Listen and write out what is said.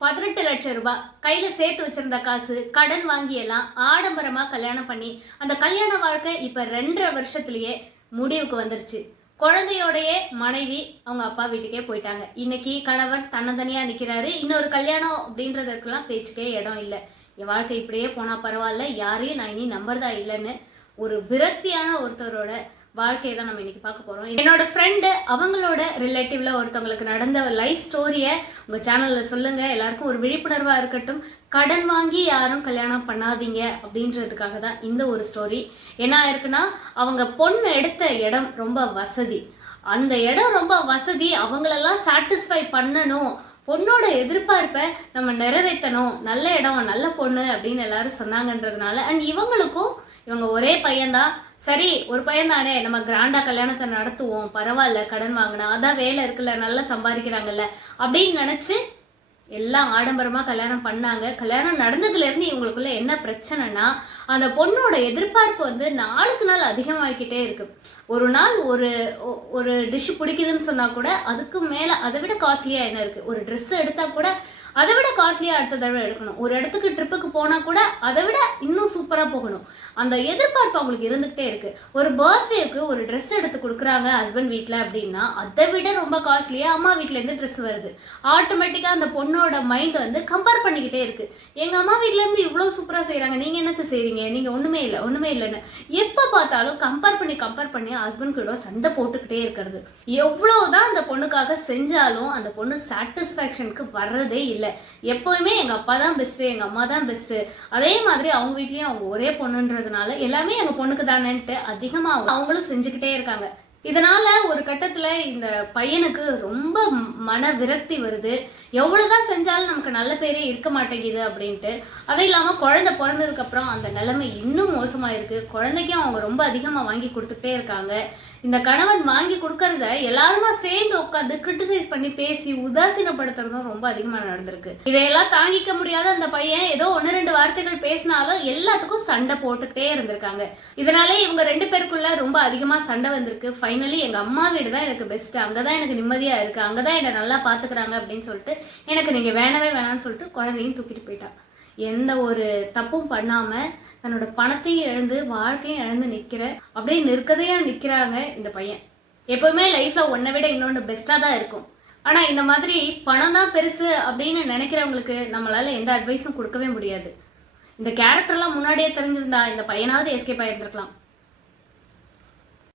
18 லட்சம் ரூபாய் கையில சேர்த்து வச்சிருந்த காசு கடன் வாங்கி எல்லாம் ஆடம்பரமா கல்யாணம் பண்ணி அந்த கல்யாண வாழ்க்கை இப்ப 2.5 வருஷத்துலயே முடிவுக்கு வந்துருச்சு. குழந்தையோடயே மனைவி அவங்க அப்பா வீட்டுக்கே போயிட்டாங்க. இன்னைக்கு கணவன் தன்னந்தனியா நிக்கிறாரு. இன்னொரு கல்யாணம் அப்படின்றதுக்கெல்லாம் பேச்சுக்கே இடம் இல்லை. என் வாழ்க்கை இப்படியே போனா பரவாயில்ல, யாரையும் நான் இனி நம்புறதா இல்லைன்னு ஒரு விரக்தியான ஒருத்தரோட வாழ்க்கையை தான் நம்ம இன்னைக்கு பார்க்க போறோம். என்னோட ஃப்ரெண்டு அவங்களோட ரிலேட்டிவ்ல ஒருத்தவங்களுக்கு நடந்த லைஃப் ஸ்டோரியை உங்க சேனல்ல சொல்லுங்க, எல்லாருக்கும் ஒரு விழிப்புணர்வா இருக்கட்டும். கடன் வாங்கி யாரும் கல்யாணம் பண்ணாதீங்க அப்படின்றதுக்காக தான் இந்த ஒரு ஸ்டோரி. என்ன ஆயிருக்குன்னா, அவங்க பொண்ணு எடுத்த இடம் ரொம்ப வசதி. அந்த இடம் ரொம்ப வசதி, அவங்களெல்லாம் சாட்டிஸ்ஃபை பண்ணணும், பொண்ணோட எதிர்பார்ப்பை நம்ம நிறைவேற்றணும், நல்ல இடம் நல்ல பொண்ணு அப்படின்னு எல்லாரும் சொன்னாங்கன்றதுனால, அண்ட் இவங்க ஒரே பையன்தான். சரி, ஒரு பையன் தானே, நம்ம கிராண்டா கல்யாணத்தை நடத்துவோம், பரவாயில்ல கடன் வாங்கினா அதான் வேலை இருக்குல்ல, நல்லா சம்பாதிக்கிறாங்கல்ல அப்படின்னு நினைச்சு எல்லாம் ஆடம்பரமா கல்யாணம் பண்ணாங்க. கல்யாணம் நடந்ததுல இருந்து இவங்களுக்குள்ள என்ன பிரச்சனைனா, அந்த பொண்ணோட எதிர்பார்ப்பு நாளுக்கு நாள் அதிகமாகிக்கிட்டே இருக்கு. ஒரு நாள் ஒரு டிஷ் பிடிக்குதுன்னு சொன்னா கூட அதுக்கு மேல அதை விட காஸ்ட்லியா என்ன இருக்கு. ஒரு ட்ரெஸ் எடுத்தா கூட அதை விட காஸ்ட்லியா அடுத்த தடவை எடுக்கணும். ஒரு இடத்துக்கு ட்ரிப்புக்கு போனா கூட அதை விட இன்னும் சூப்பரா போகணும். அந்த எதிர்பார்ப்பு அவங்களுக்கு இருந்துகிட்டே இருக்கு. ஒரு பர்த்டேக்கு ஒரு ட்ரெஸ் எடுத்து கொடுக்குறாங்க ஹஸ்பண்ட் வீட்டில் அப்படின்னா அதை விட ரொம்ப காஸ்ட்லியா அம்மா வீட்டுல இருந்து ட்ரெஸ் வருது. ஆட்டோமேட்டிக்கா அந்த பொண்ணோட மைண்ட் கம்பேர் பண்ணிக்கிட்டே இருக்கு. எங்க அம்மா வீட்டுல இருந்து இவ்வளவு சூப்பரா செய்யறாங்க, நீங்க என்னத்த செய்றீங்க, நீங்க ஒண்ணுமே இல்லைன்னு எப்ப பார்த்தாலும் கம்பேர் பண்ணி ஹஸ்பண்ட் கூட சண்டை போட்டுக்கிட்டே இருக்கிறது. எவ்வளவுதான் அந்த பொண்ணுக்காக செஞ்சாலும் அந்த பொண்ணு சாட்டிஸ்ஃபேக்ஷனுக்கு வர்றதே இல்லை. எப்பவுமே எங்க அப்பா தான் பெஸ்ட், எங்க அம்மா தான் பெஸ்ட். அதே மாதிரி அவங்க வீட்லயும் அவங்க ஒரே பொண்ணுன்றதுனால எல்லாமே எங்க பொண்ணுக்கு தானேன்ட்டு அதிகமா அவங்களும் செஞ்சுக்கிட்டே இருக்காங்க. இதனால ஒரு கட்டத்துல இந்த பையனுக்கு ரொம்ப மன விரக்தி வருது. எவ்வளவுதான் செஞ்சாலும் நமக்கு நல்ல பேரே இருக்க மாட்டேங்குது அப்படின்ட்டு. அது இல்லாம குழந்தை பிறந்ததுக்கு அப்புறம் அந்த நிலைமை இன்னும் மோசமா இருக்கு. குழந்தைக்கும் அவங்க ரொம்ப அதிகமா வாங்கி கொடுத்துட்டே இருக்காங்க. இந்த கணவன் வாங்கி கொடுக்கறத எல்லாருமா சேர்ந்து உட்காந்து கிரிட்டிசைஸ் பண்ணி பேசி உதாசீனப்படுத்துறதும் ரொம்ப அதிகமா நடந்திருக்கு. இதையெல்லாம் தாங்கிக்க முடியாத அந்த பையன் ஏதோ 1-2 வார்த்தைகள் பேசினாலும் எல்லாத்துக்கும் சண்டை போட்டுக்கிட்டே இருந்திருக்காங்க. இதனால இவங்க 2 பேருக்குள்ள ரொம்ப அதிகமா சண்டை வந்திருக்கு. ஃபைனலி எங்க அம்மா வீடு தான் எனக்கு பெஸ்ட், அங்கதான் எனக்கு நிம்மதியா இருக்கு, அங்கதான் என்னை நல்லா பாத்துக்கிறாங்க அப்படின்னு சொல்லிட்டு எனக்கு நீங்க வேணவே வேணாம்னு சொல்லிட்டு குழந்தையும் தூக்கிட்டு போயிட்டான். எந்த ஒரு தப்பும் பண்ணாம தன்னோட பணத்தையும் இழந்து வாழ்க்கையும் இழந்து அப்படியே நிற்கதையா நிக்கிறாங்க இந்த பையன். எப்பவுமே லைஃப்ல ஒன்றை விட இன்னொன்று பெஸ்டா தான் இருக்கும். ஆனா இந்த மாதிரி பணம் தான் பெருசு அப்படின்னு நினைக்கிறவங்களுக்கு நம்மளால எந்த அட்வைஸும் கொடுக்கவே முடியாது. இந்த கேரக்டர்லாம் முன்னாடியே தெரிஞ்சிருந்தா இந்த பையனாவது எஸ்கேப் ஆயிருந்திருக்கலாம்.